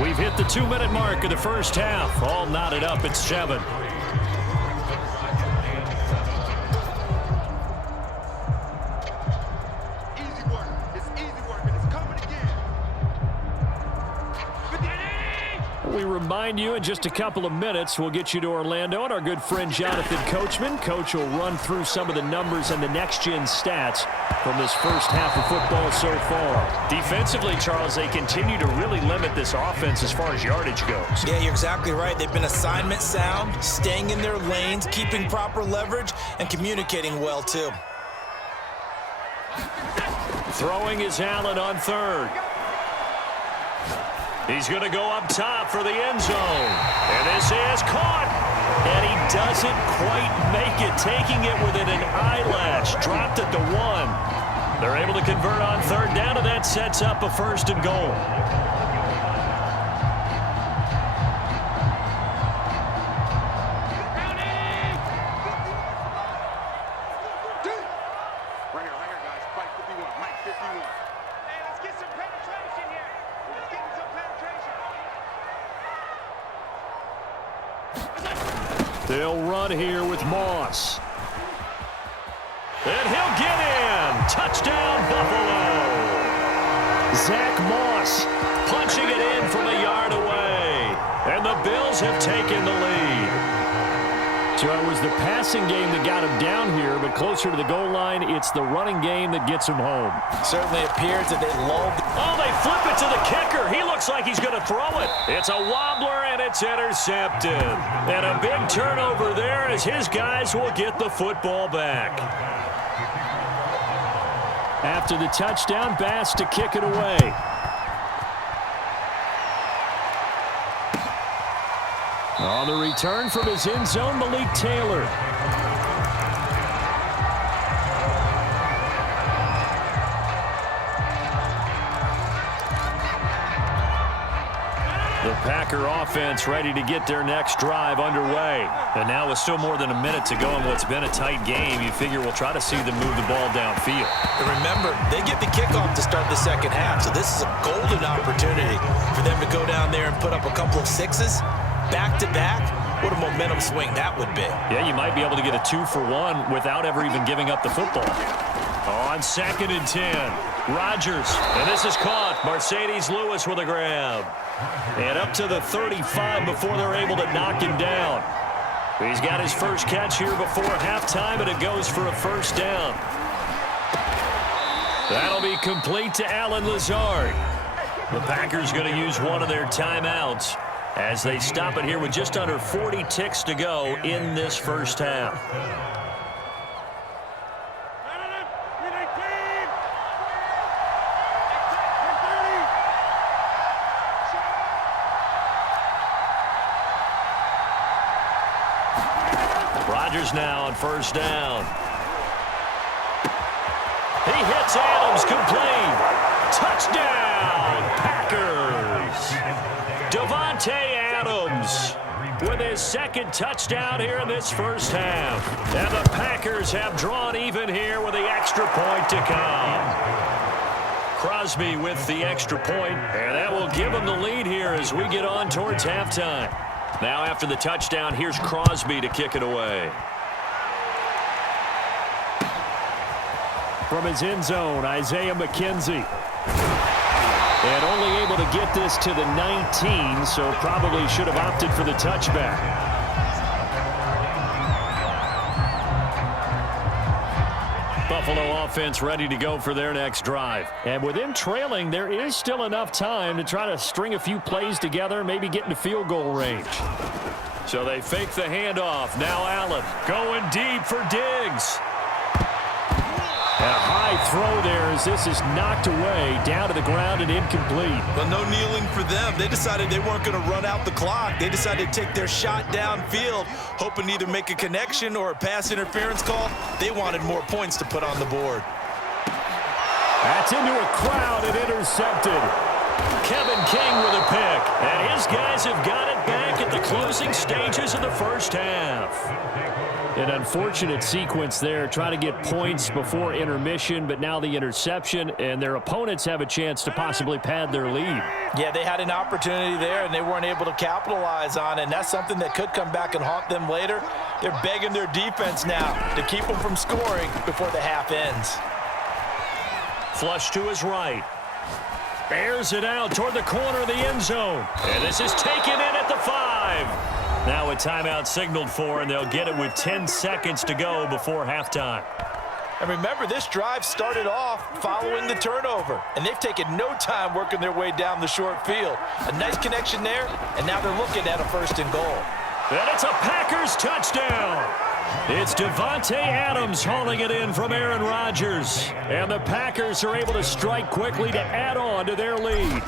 We've hit the 2-minute mark of the first half. All knotted up at 7. We remind you in just a couple of minutes, we'll get you to Orlando and our good friend Jonathan Coachman. Coach will run through some of the numbers and the next-gen stats from this first half of football so far. Defensively, Charles, they continue to really limit this offense as far as yardage goes. Yeah, you're exactly right. They've been assignment sound, staying in their lanes, keeping proper leverage, and communicating well, too. Throwing is Allen on third. He's going to go up top for the end zone. And this is caught. And he doesn't quite make it, taking it within an eyelash. Dropped at the 1. They're able to convert on third down, and that sets up a first and goal. They'll run here with Moss. And he'll get in. Touchdown, Buffalo. Zach Moss punching it in from a yard away. And the Bills have taken the lead. So it was the passing game that got him down here, but closer to the goal line, it's the running game that gets him home. Certainly appears that they lulled. Oh, they flip it to the kicker. He looks like he's going to throw it. It's a wobbler, and it's intercepted. And a big turnover there as his guys will get the football back. After the touchdown, Bass to kick it away. On the return from his end zone, Malik Taylor. The Packer offense ready to get their next drive underway. And now with still more than a minute to go in what's been a tight game, you figure we'll try to see them move the ball downfield. And remember, they get the kickoff to start the second half, so this is a golden opportunity for them to go down there and put up a couple of sixes. Back-to-back, what a momentum swing that would be. Yeah, you might be able to get a 2-for-1 without ever even giving up the football. On 2nd and 10, Rodgers, and this is caught. Mercedes Lewis with a grab. And up to the 35 before they're able to knock him down. He's got his first catch here before halftime, and it goes for a first down. That'll be complete to Allen Lazard. The Packers going to use one of their timeouts as they stop it here with just under 40 ticks to go in this first half. Rodgers now on first down. He hits Adams, complete. Touchdown, Packers. Devontae Adams with his second touchdown here in this first half. And the Packers have drawn even here with the extra point to come. Crosby with the extra point, and that will give them the lead here as we get on towards halftime. Now after the touchdown, here's Crosby to kick it away. From his end zone, Isaiah McKenzie. And only able to get this to the 19, so probably should have opted for the touchback. Buffalo offense ready to go for their next drive. And with them trailing, there is still enough time to try to string a few plays together, maybe get into field goal range. So they fake the handoff. Now Allen going deep for Diggs. And a high throw there as this is knocked away, down to the ground and incomplete. Well, no kneeling for them. They decided they weren't going to run out the clock. They decided to take their shot downfield, hoping to either make a connection or a pass interference call. They wanted more points to put on the board. That's into a crowd and intercepted. Kevin King with a pick. And his guys have got it back at the closing stages of the first half. An unfortunate sequence there, trying to get points before intermission, but now the interception, and their opponents have a chance to possibly pad their lead. Yeah, they had an opportunity there, and they weren't able to capitalize on it, and that's something that could come back and haunt them later. They're begging their defense now to keep them from scoring before the half ends. Flush to his right. Airs it out toward the corner of the end zone. And this is taken in at the 5. Now a timeout signaled for, and they'll get it with 10 seconds to go before halftime. And remember, this drive started off following the turnover, and they've taken no time working their way down the short field. A nice connection there, and now they're looking at a 1st and goal. And it's a Packers touchdown. It's Davante Adams hauling it in from Aaron Rodgers. And the Packers are able to strike quickly to add on to their lead.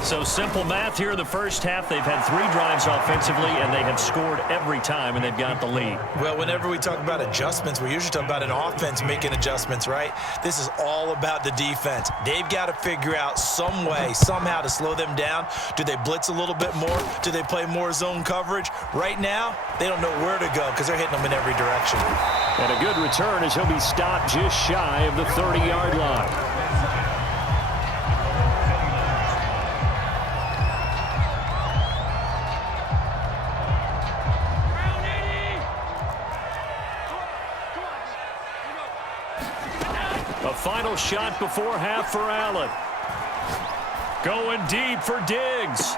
So simple math here in the first half. They've had 3 drives offensively, and they have scored every time, and they've got the lead. Well, whenever we talk about adjustments, we usually talk about an offense making adjustments, right? This is all about the defense. They've got to figure out some way, somehow to slow them down. Do they blitz a little bit more? Do they play more zone coverage? Right now, they don't know where to go because they're hitting them in every direction. And a good return as he'll be stopped just shy of the 30-yard line. A final shot before half for Allen. Going deep for Diggs.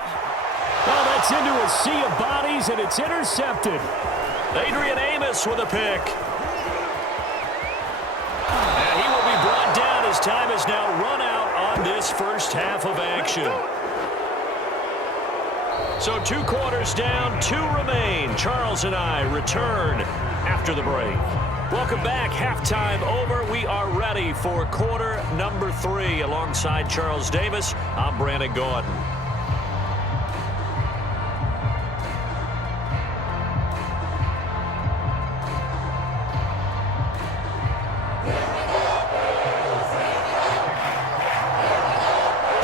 Oh, that's into a sea of bodies, and it's intercepted. Adrian Amos with a pick. And he will be brought down as time has now run out on this first half of action. So 2 quarters down, 2 remain. Charles and I return after the break. Welcome back. Halftime over. We are ready for quarter number 3. Alongside Charles Davis, I'm Brandon Gordon.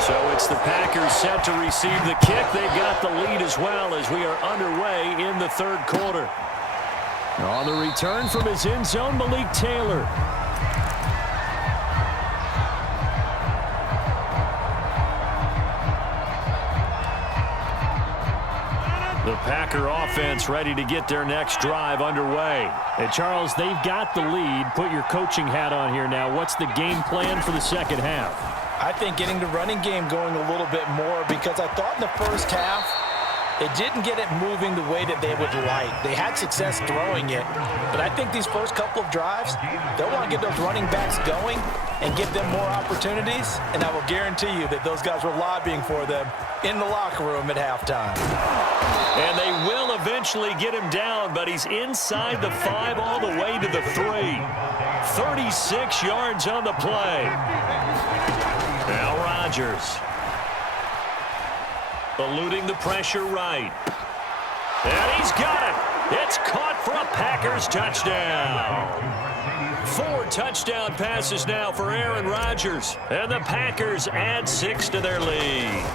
So it's the Packers set to receive the kick. They've got the lead as well as we are underway in the 3rd quarter. On the return from his end zone, Malik Taylor. The Packer offense ready to get their next drive underway. And Charles, they've got the lead. Put your coaching hat on here now. What's the game plan for the second half? I think getting the running game going a little bit more, because I thought in the first half, it didn't get it moving the way that they would like. They had success throwing it, but I think these first couple of drives, they'll want to get those running backs going and give them more opportunities, and I will guarantee you that those guys were lobbying for them in the locker room at halftime. And they will eventually get him down, but he's inside the 5 all the way to the 3. 36 yards on the play. Now Rodgers. Eluding the pressure right. And he's got it. It's caught for a Packers touchdown. 4 touchdown passes now for Aaron Rodgers. And the Packers add 6 to their lead.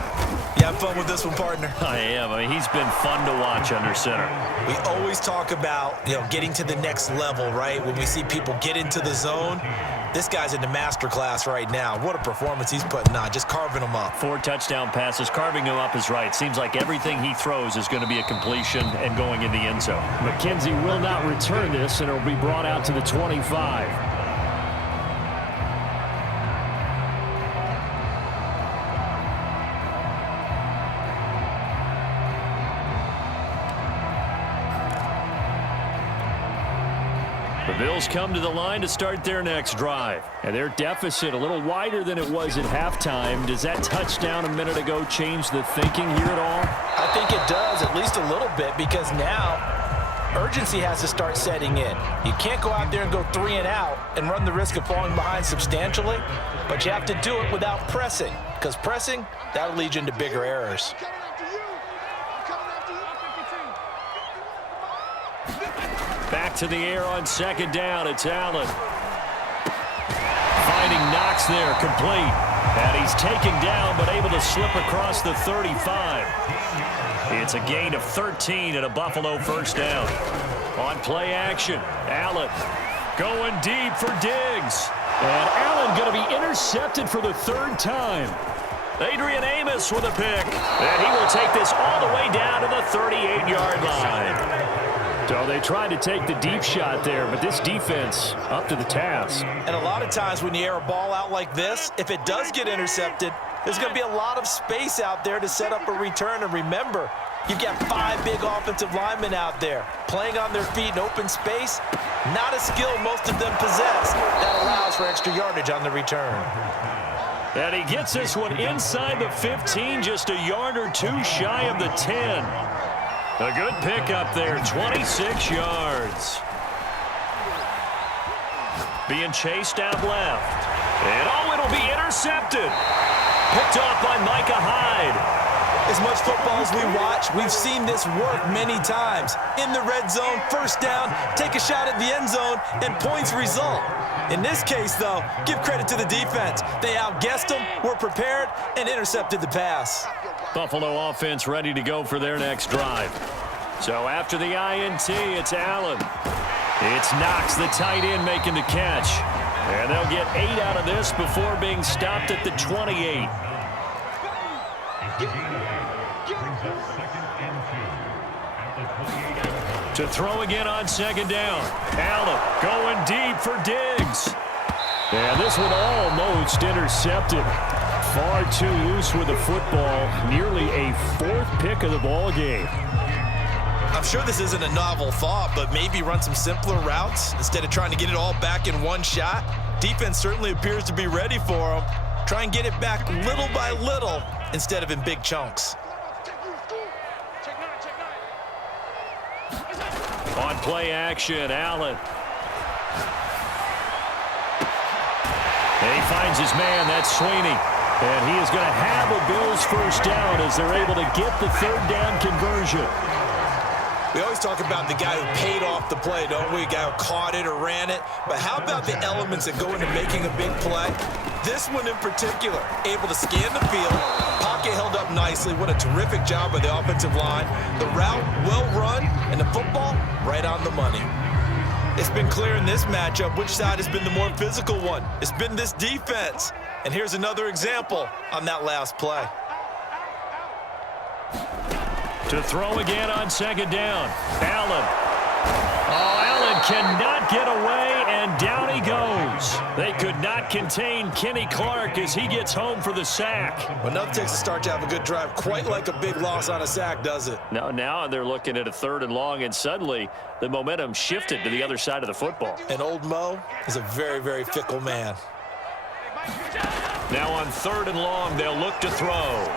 You have fun with this one, partner? I am. I mean, he's been fun to watch under center. We always talk about, getting to the next level, right? When we see people get into the zone, this guy's in the master class right now. What a performance he's putting on, just carving them up. 4 touchdown passes. Carving him up is right. Seems like everything he throws is going to be a completion and going in the end zone. McKenzie will not return this, and it'll be brought out to the 25. The Bills come to the line to start their next drive. And their deficit a little wider than it was at halftime. Does that touchdown a minute ago change the thinking here at all? I think it does, at least a little bit, because now urgency has to start setting in. You can't go out there and go 3 and out and run the risk of falling behind substantially, but you have to do it without pressing, because pressing, that'll lead you into bigger errors. Back to the air on 2nd down. It's Allen. Finding Knox there, complete. And he's taken down, but able to slip across the 35. It's a gain of 13 and a Buffalo first down. On play action, Allen going deep for Diggs. And Allen going to be intercepted for the third time. Adrian Amos with a pick. And he will take this all the way down to the 38-yard line. So they tried to take the deep shot there, but this defense up to the task. And a lot of times when you air a ball out like this, if it does get intercepted, there's going to be a lot of space out there to set up a return. And remember, you've got 5 big offensive linemen out there playing on their feet in open space. Not a skill most of them possess. That allows for extra yardage on the return. And he gets this one inside the 15, just a yard or two shy of the 10. A good pickup there, 26 yards. Being chased out left. And oh, it'll be intercepted. Picked off by Micah Hyde. As much football as we watch, we've seen this work many times. In the red zone, first down, take a shot at the end zone, and points result. In this case, though, give credit to the defense. They outguessed them, were prepared, and intercepted the pass. Buffalo offense ready to go for their next drive. So after the INT, it's Allen. It's Knox, the tight end, making the catch. And they'll get 8 out of this before being stopped at the 28. To throw again on second down. Allen going deep for Diggs. And this one almost intercepted. Far too loose with the football. Nearly a 4th pick of the ball game. I'm sure this isn't a novel thought, but maybe run some simpler routes instead of trying to get it all back in one shot. Defense certainly appears to be ready for them. Try and get it back little by little instead of in big chunks. On play action, Allen. And he finds his man, that's Sweeney. And he is going to have a Bills first down as they're able to get the third down conversion. We always talk about the guy who paid off the play, don't we? A guy who caught it or ran it. But how about the elements that go into making a big play? This one in particular, able to scan the field, pocket held up nicely. What a terrific job by the offensive line. The route, well run, and the football, right on the money. It's been clear in this matchup which side has been the more physical one. It's been this defense. And here's another example on that last play. To throw again on second down. Allen. Oh, Allen cannot get away, and down he goes. They could not contain Kenny Clark as he gets home for the sack. Well, nothing takes a start to have a good drive quite like a big loss on a sack, does it? No, now they're looking at a 3rd and long, and suddenly the momentum shifted to the other side of the football. And old Mo is a very, very fickle man. Now on 3rd and long, they'll look to throw.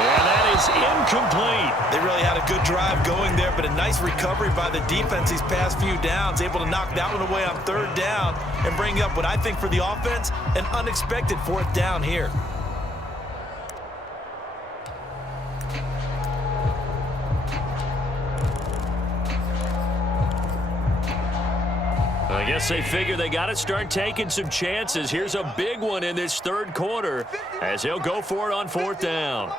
And that is incomplete. They really had a good drive going there, but a nice recovery by the defense these past few downs, able to knock that one away on 3rd down and bring up what I think for the offense, an unexpected 4th down here. I guess they figure they got to start taking some chances. Here's a big one in this 3rd quarter as he'll go for it on 4th down.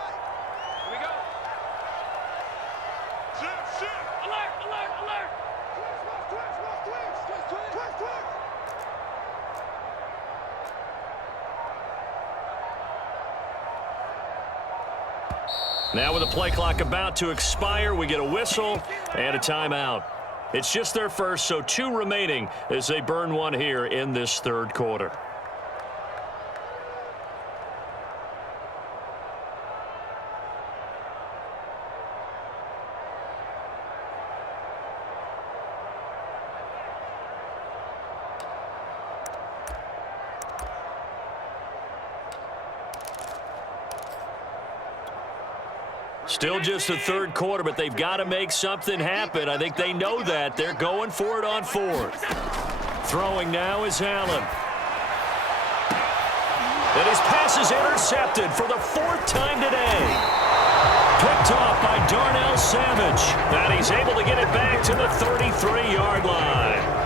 Now with the play clock about to expire, we get a whistle and a timeout. It's just their first, so 2 remaining as they burn one here in this 3rd quarter. Still just the 3rd quarter, but they've got to make something happen. I think they know that. They're going for it on 4th. Throwing now is Allen. And his pass is intercepted for the 4th time today. Picked off by Darnell Savage. And he's able to get it back to the 33-yard line.